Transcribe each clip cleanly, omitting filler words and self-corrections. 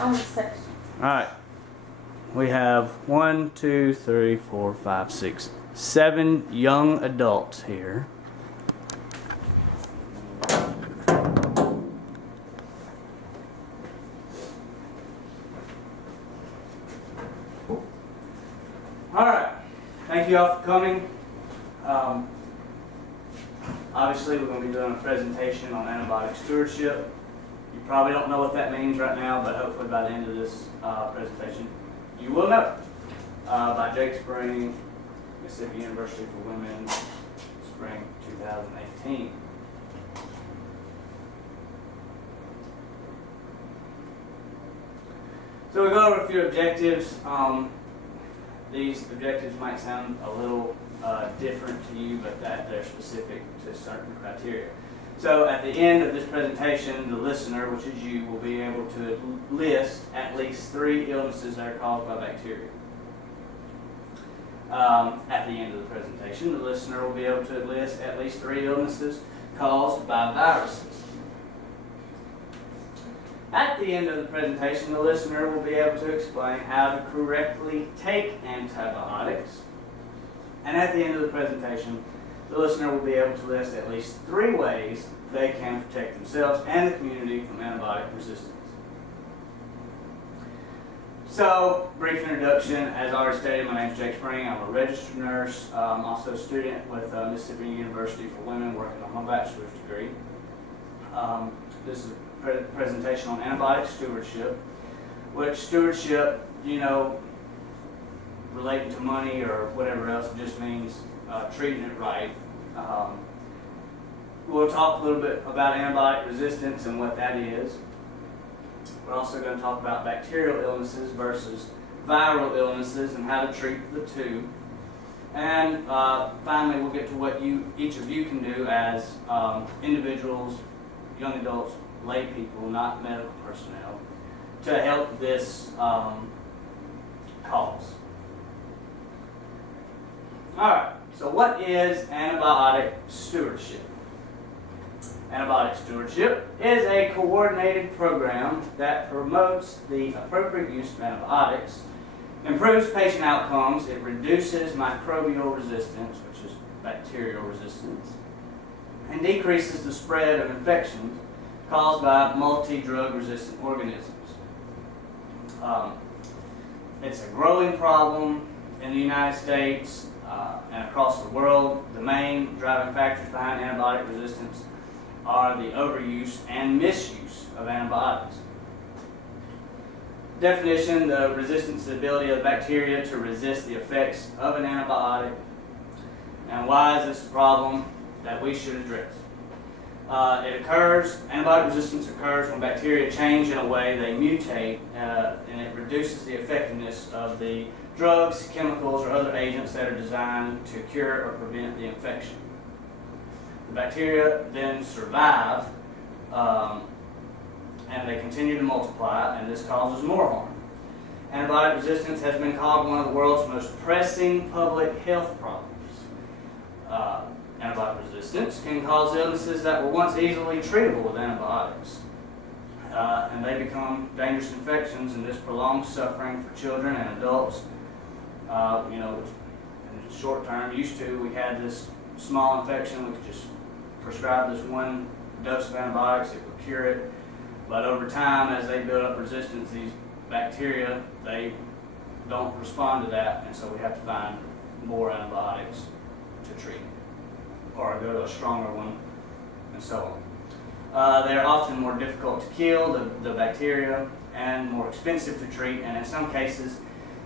On the section. Alright. We have 1, 2, 3, 4, 5, 6, 7 young adults here. Alright. Thank you all for coming. Obviously, we're going to be doing a presentation on antibiotic stewardship. You probably don't know what that means right now, but hopefully by the end of this presentation, you will know. By Jake Spring, Mississippi University for Women, spring 2018. So we go over a few objectives. These objectives might sound a little different to you, but that they're specific to certain criteria. So at the end of this presentation, the listener, which is you, will be able to list at least 3 illnesses that are caused by bacteria. At the end of the presentation, the listener will be able to list at least 3 illnesses caused by viruses. At the end of the presentation, the listener will be able to explain how to correctly take antibiotics. And at the end of the presentation, the listener will be able to list at least 3 ways they can protect themselves and the community from antibiotic resistance. So, brief introduction. As already stated, my name is Jake Spring. I'm a registered nurse. I'm also a student with Mississippi University for Women working on my bachelor's degree. This is a presentation on antibiotic stewardship, which stewardship, relating to money or whatever else, it just means treating it right. We'll talk a little bit about antibiotic resistance and what that is. We're also going to talk about bacterial illnesses versus viral illnesses and how to treat the two. And finally, we'll get to what each of you can do as individuals, young adults, lay people, not medical personnel, to help this cause. Alright, so what is antibiotic stewardship? Antibiotic stewardship is a coordinated program that promotes the appropriate use of antibiotics, improves patient outcomes, it reduces microbial resistance, which is bacterial resistance, and decreases the spread of infections caused by multi-drug resistant organisms. It's a growing problem in the United States and across the world. The main driving factors behind antibiotic resistance are the overuse and misuse of antibiotics. Definition: the resistance is the ability of bacteria to resist the effects of an antibiotic. And why is this a problem that we should address? Antibiotic resistance occurs when bacteria change in a way, they mutate, and it reduces the effectiveness of the drugs, chemicals, or other agents that are designed to cure or prevent the infection. The bacteria then survive, and they continue to multiply, and this causes more harm. Antibiotic resistance has been called one of the world's most pressing public health problems. Antibiotic resistance can cause illnesses that were once easily treatable with antibiotics. And they become dangerous infections, and this prolongs suffering for children and adults. In the short term, we had this small infection, we could just prescribe this one dose of antibiotics, it would cure it. But over time, as they build up resistance, these bacteria, they don't respond to that, and so we have to find more antibiotics to treat, or go to a stronger one, and so on. They're often more difficult to kill, the bacteria, and more expensive to treat, and in some cases,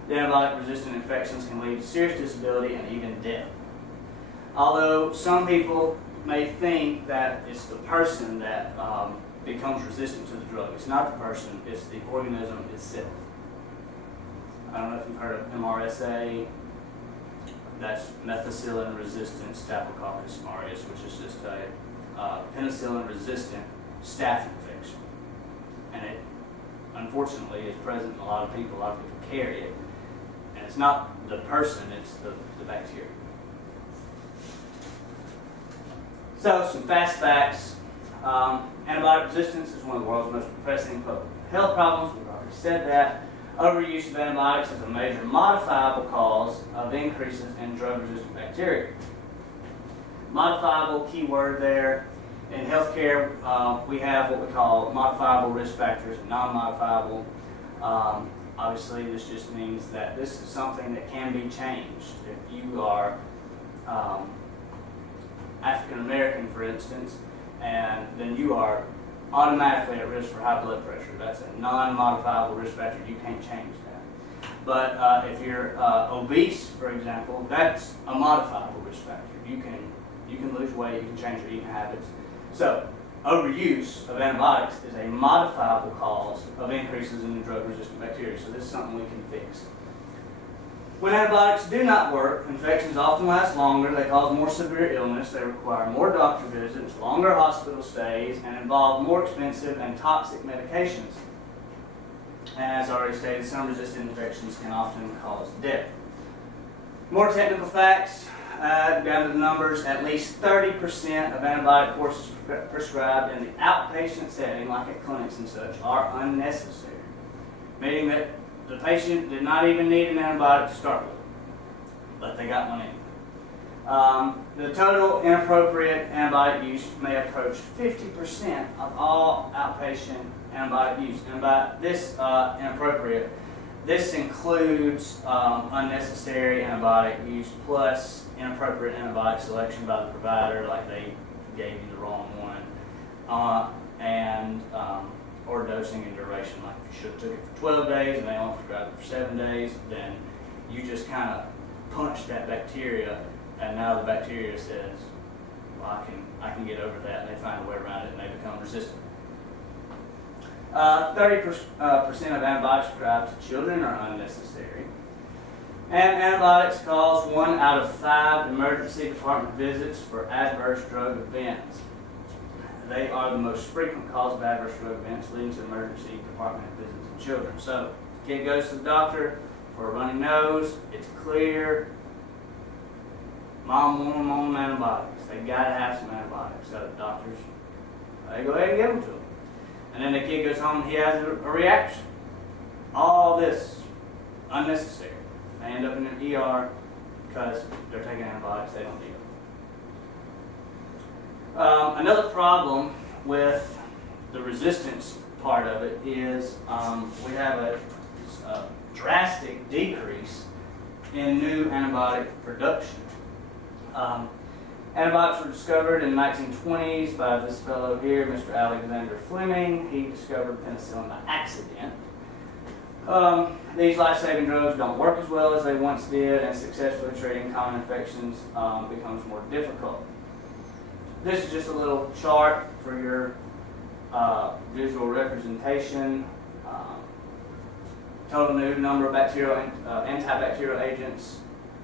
the antibiotic-resistant infections can lead to serious disability and even death. Although some people may think that it's the person that becomes resistant to the drug. It's not the person, it's the organism itself. I don't know if you've heard of MRSA. That's methicillin-resistant Staphylococcus aureus, which is just a penicillin-resistant staph infection. And it, unfortunately, is present in a lot of people. A lot of people carry it. And it's not the person, it's the bacteria. So, some fast facts. Antibiotic resistance is one of the world's most pressing public health problems. We've already already said that. Overuse of antibiotics is a major modifiable cause of increases in drug-resistant bacteria. Modifiable, key word there. In healthcare, we have what we call modifiable risk factors and non-modifiable. Obviously, this just means that this is something that can be changed. If you are African American, for instance, and then you are automatically at risk for high blood pressure. That's a non-modifiable risk factor. You can't change that. But if you're obese, for example, that's a modifiable risk factor. You can lose weight. You can change your eating habits. So overuse of antibiotics is a modifiable cause of increases in the drug-resistant bacteria. So this is something we can fix. When antibiotics do not work, infections often last longer, they cause more severe illness, they require more doctor visits, longer hospital stays, and involve more expensive and toxic medications. And as already stated, some resistant infections can often cause death. More technical facts, down to the numbers, at least 30% of antibiotic courses prescribed in the outpatient setting, like at clinics and such, are unnecessary, meaning that the patient did not even need an antibiotic to start with, but they got one anyway. The total inappropriate antibiotic use may approach 50% of all outpatient antibiotic use. And by this inappropriate, this includes unnecessary antibiotic use plus inappropriate antibiotic selection by the provider, like they gave you the wrong one, or dosing and duration, like if you should have took it for 12 days and they only prescribed it for 7 days, then you just kind of punched that bacteria, and now the bacteria says, well, I can get over that, and they find a way around it and they become resistant. 30% of antibiotics prescribed to children are unnecessary. And antibiotics cause 1 out of 5 emergency department visits for adverse drug events. They are the most frequent cause of adverse drug events leading to emergency department visits in children. So, the kid goes to the doctor for a runny nose, it's clear, mom wants them on antibiotics. They got to have some antibiotics. So, the doctors, they go ahead and give them to them. And then the kid goes home and he has a reaction. All this unnecessary. They end up in an ER because they're taking antibiotics they don't need. Another problem with the resistance part of it is we have a drastic decrease in new antibiotic production. Antibiotics were discovered in the 1920s by this fellow here, Mr. Alexander Fleming. He discovered penicillin by accident. These life-saving drugs don't work as well as they once did, and successfully treating common infections becomes more difficult. This is just a little chart for your visual representation. Total new number of antibacterial agents,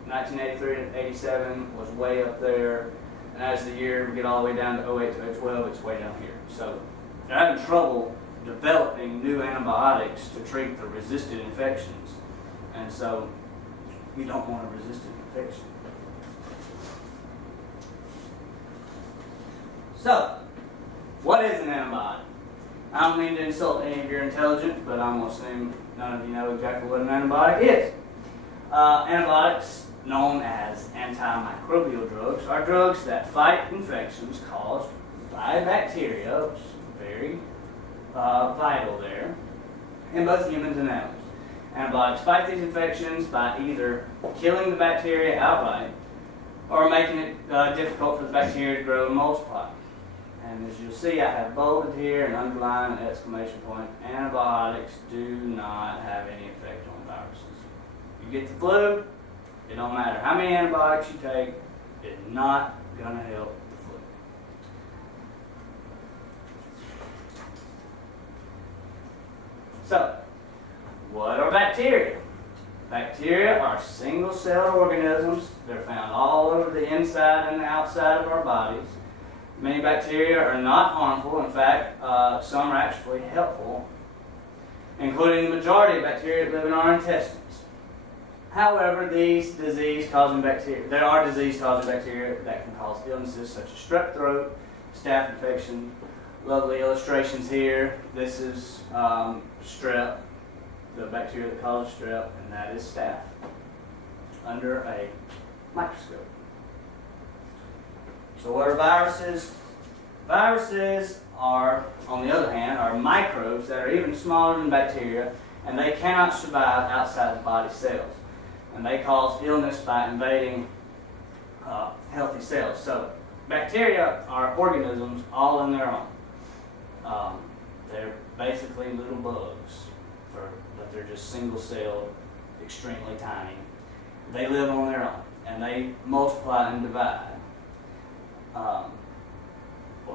1983 to 87 was way up there. And as the year we get all the way down to 08 to 012, it's way down here. So they're having trouble developing new antibiotics to treat the resistant infections. And so you don't want a resistant infection. So, what is an antibiotic? I don't mean to insult any of your intelligence, but I'm going to assume none of you know exactly what an antibiotic is. Antibiotics, known as antimicrobial drugs, are drugs that fight infections caused by bacteria, which is very vital there, in both humans and animals. Antibiotics fight these infections by either killing the bacteria outright or making it difficult for the bacteria to grow and multiply. And as you'll see, I have bolded here and underlined an exclamation point. Antibiotics do not have any effect on viruses. You get the flu, it don't matter how many antibiotics you take, it's not going to help the flu. So, what are bacteria? Bacteria are single-celled organisms. They're found all over the inside and the outside of our bodies. Many bacteria are not harmful. In fact, some are actually helpful, including the majority of bacteria that live in our intestines. However, these disease-causing bacteria, there are disease-causing bacteria that can cause illnesses such as strep throat, staph infection. Lovely illustrations here. This is strep. the bacteria that causes strep, and that is staph, under a microscope. So what are viruses? Viruses are, on the other hand, are microbes that are even smaller than bacteria, and they cannot survive outside the body cells. And they cause illness by invading healthy cells. So bacteria are organisms all on their own. They're basically little bugs, but they're just single-celled, extremely tiny. They live on their own, and they multiply and divide. Well,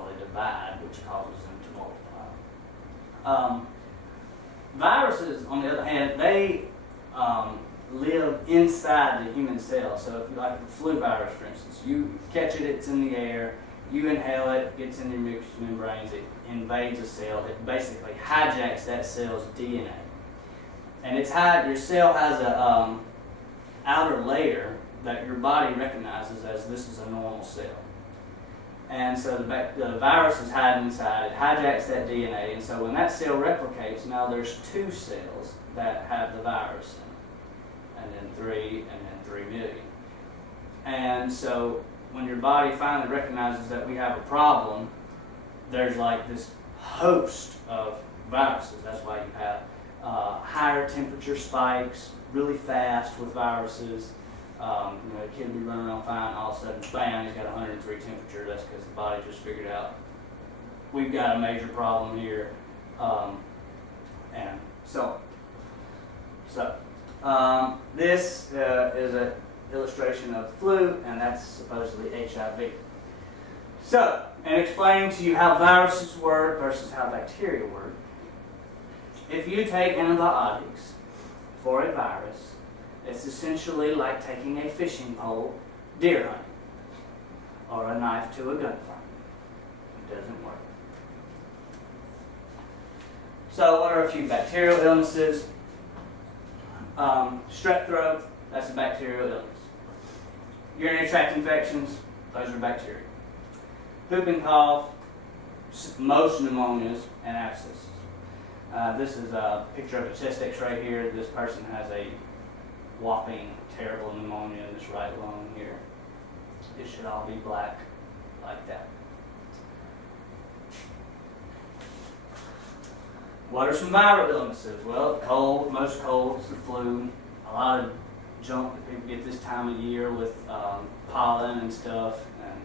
they divide, which causes them to multiply. Viruses, on the other hand, they live inside the human cell. So if you like the flu virus, for instance, you catch it, it's in the air, you inhale it, it gets in your mucous membranes, it invades a cell, it basically hijacks that cell's DNA. And your cell has a outer layer that your body recognizes as this is a normal cell. And so the virus is hiding inside, it hijacks that DNA, and so when that cell replicates, now there's 2 cells that have the virus in it, and then 3, and then 3 million. And so when your body finally recognizes that we have a problem, there's like this host of viruses. That's why you have higher temperature spikes, really fast with viruses. A kid will be running around fine, all of a sudden, bam, he's got 103 temperature. That's because the body just figured out we've got a major problem here, and so this is an illustration of the flu, and that's supposedly HIV. So, and explaining to you how viruses work versus how bacteria work. If you take antibiotics for a virus, it's essentially like taking a fishing pole deer hunting, or a knife to a gunfight. It doesn't work. So what are a few bacterial illnesses? Strep throat, that's a bacterial illness. Urinary tract infections, those are bacteria. Whooping cough, most pneumonias, and abscesses. This is a picture of a chest x-ray here. This person has a whopping terrible pneumonia in this right lung here. It should all be black like that. What are some viral illnesses? Well, cold, most colds, the flu, a lot of junk that people get this time of year with pollen and stuff, and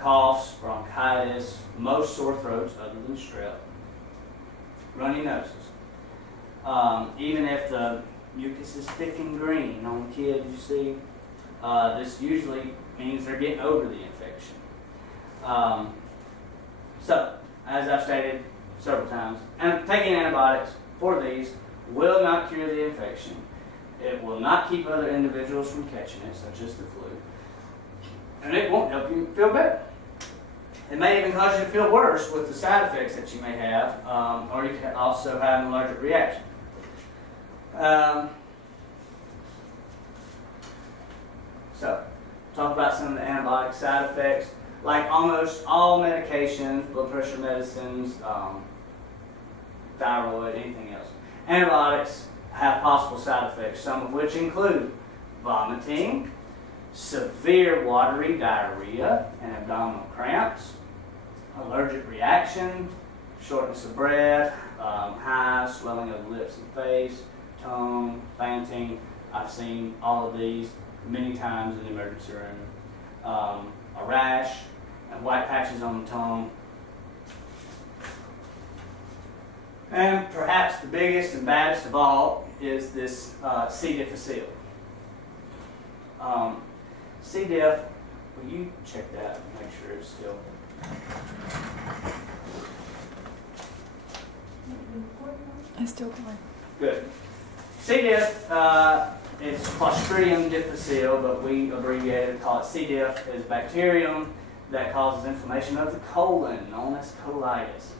coughs, bronchitis, most sore throats other than strep, runny noses. Even if the mucus is thick and green on kids, you see, this usually means they're getting over the infection. So, as I've stated several times, and taking antibiotics for these will not cure the infection. It will not keep other individuals from catching it, such as the flu. And it won't help you feel better. It may even cause you to feel worse with the side effects that you may have, or you can also have an allergic reaction. So, talk about some of the antibiotic side effects. Like almost all medications, blood pressure medicines, thyroid, anything else, antibiotics have possible side effects, some of which include vomiting, severe watery diarrhea and abdominal cramps, allergic reaction, shortness of breath, hives, swelling of the lips and face, tongue, fainting. I've seen all of these many times in the emergency room. A rash and white patches on the tongue. And perhaps the biggest and baddest of all is this C. difficile. C. diff, will you check that and make sure it's still... It's still going. Good. C. diff, it's Clostridium difficile, but we abbreviate it, call it C. diff, is bacterium that causes inflammation of the colon, known as colitis.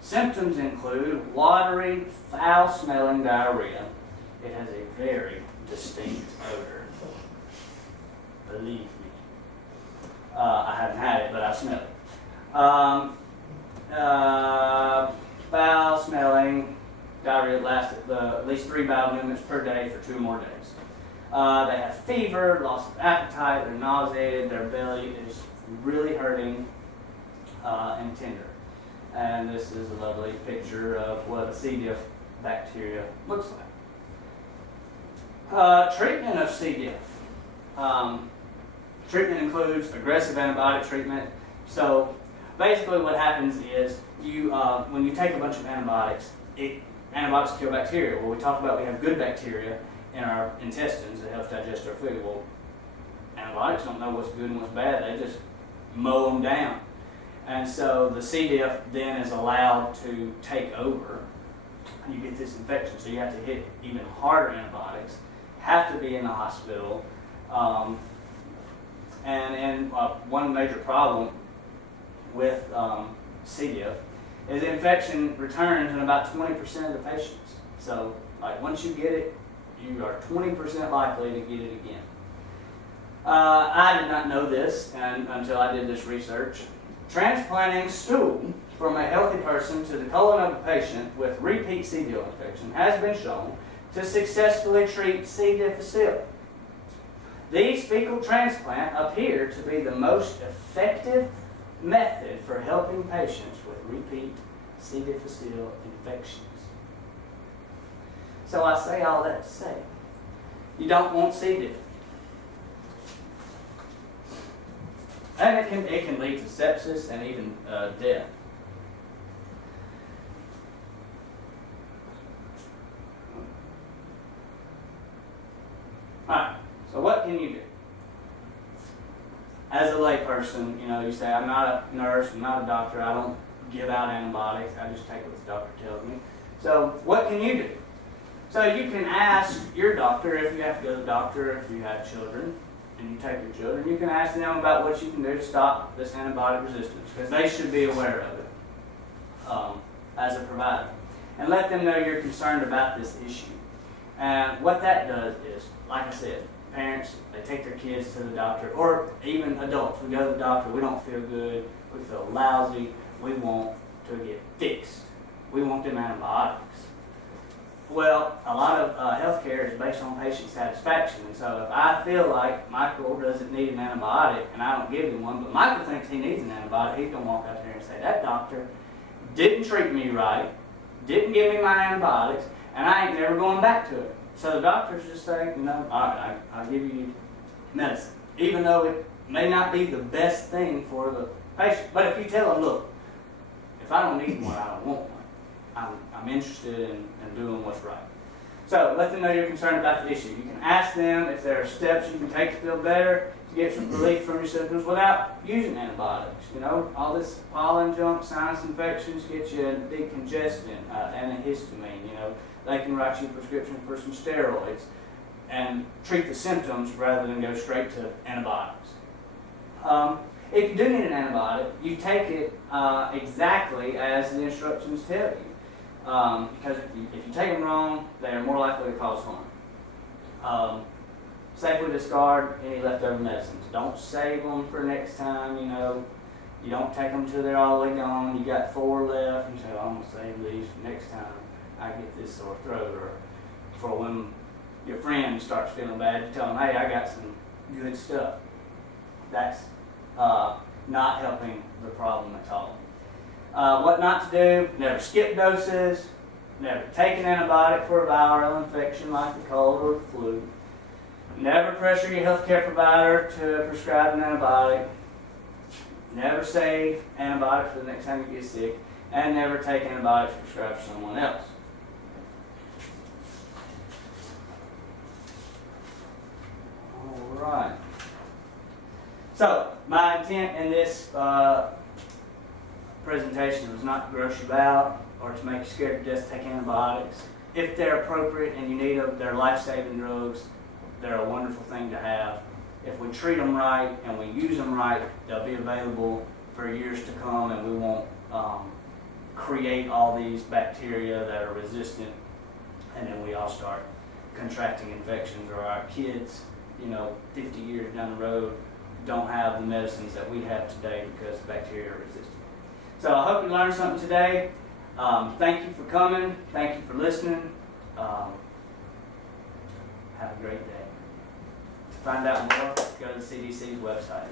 Symptoms include watery, foul-smelling diarrhea. It has a very distinct odor. Believe me. I haven't had it, but I've smelled it. Foul-smelling diarrhea that lasts at least 3 bowel movements per day for 2 more days. They have fever, loss of appetite, they're nauseated, their belly is really hurting and tender. And this is a lovely picture of what a C. diff bacteria looks like. Treatment of C. diff. Treatment includes aggressive antibiotic treatment. So basically what happens is when you take a bunch of antibiotics, antibiotics kill bacteria. Well, we talked about we have good bacteria in our intestines that helps digest our food. Well, antibiotics don't know what's good and what's bad. They just mow them down. And so the C. diff then is allowed to take over. You get this infection, so you have to hit even harder antibiotics, have to be in the hospital. And one major problem with C. diff is the infection returns in about 20% of the patients. So like once you get it, you are 20% likely to get it again. I did not know this until I did this research. Transplanting stool from a healthy person to the colon of a patient with repeat C. diff infection has been shown to successfully treat C. difficile. These fecal transplants appear to be the most effective method for helping patients with repeat C. difficile infections. So I say all that to say, you don't want C. diff. And it can lead to sepsis and even death. Alright, so what can you do? As a layperson, you say, I'm not a nurse, I'm not a doctor, I don't give out antibiotics, I just take what the doctor tells me. So what can you do? So you can ask your doctor, if you have to go to the doctor, if you have children, and you take your children, you can ask them about what you can do to stop this antibiotic resistance, because they should be aware of it as a provider. And let them know you're concerned about this issue. And what that does is, like I said, parents, they take their kids to the doctor, or even adults, we go to the doctor, we don't feel good, we feel lousy, we want to get fixed. We want them antibiotics. Well, a lot of healthcare is based on patient satisfaction, and so if I feel like Michael doesn't need an antibiotic and I don't give him one, but Michael thinks he needs an antibiotic, he's going to walk out there and say, that doctor didn't treat me right, didn't give me my antibiotics, and I ain't never going back to it. So the doctors just say, all right, I'll give you medicine, even though it may not be the best thing for the patient. But if you tell them, look, if I don't need one, I don't want one. I'm interested in doing what's right. So let them know you're concerned about the issue. You can ask them if there are steps you can take to feel better, to get some relief from your symptoms without using antibiotics. All this pollen junk, sinus infections get you a decongestant, antihistamine. They can write you a prescription for some steroids and treat the symptoms rather than go straight to antibiotics. If you do need an antibiotic, you take it exactly as the instructions tell you. Because if you take them wrong, they are more likely to cause harm. Safely discard any leftover medicines. Don't save them for next time. You don't take them till they're all the way gone. You got 4 left. You say, I'm going to save these for next time I get this sore throat, or for when your friend starts feeling bad, you tell them, hey, I got some good stuff. That's not helping the problem at all. What not to do: never skip doses, never take an antibiotic for a viral infection like the cold or the flu, never pressure your healthcare provider to prescribe an antibiotic, never save antibiotics for the next time you get sick, and never take antibiotics prescribed for someone else. Alright. So, my intent in this presentation was not to gross you out or to make you scared to death to take antibiotics. If they're appropriate and you need them, they're life-saving drugs. They're a wonderful thing to have. If we treat them right and we use them right, they'll be available for years to come, and we won't create all these bacteria that are resistant, and then we all start contracting infections, or our kids, 50 years down the road, don't have the medicines that we have today because bacteria are resistant. So I hope you learned something today. Thank you for coming. Thank you for listening. Have a great day. To find out more, go to the CDC's website.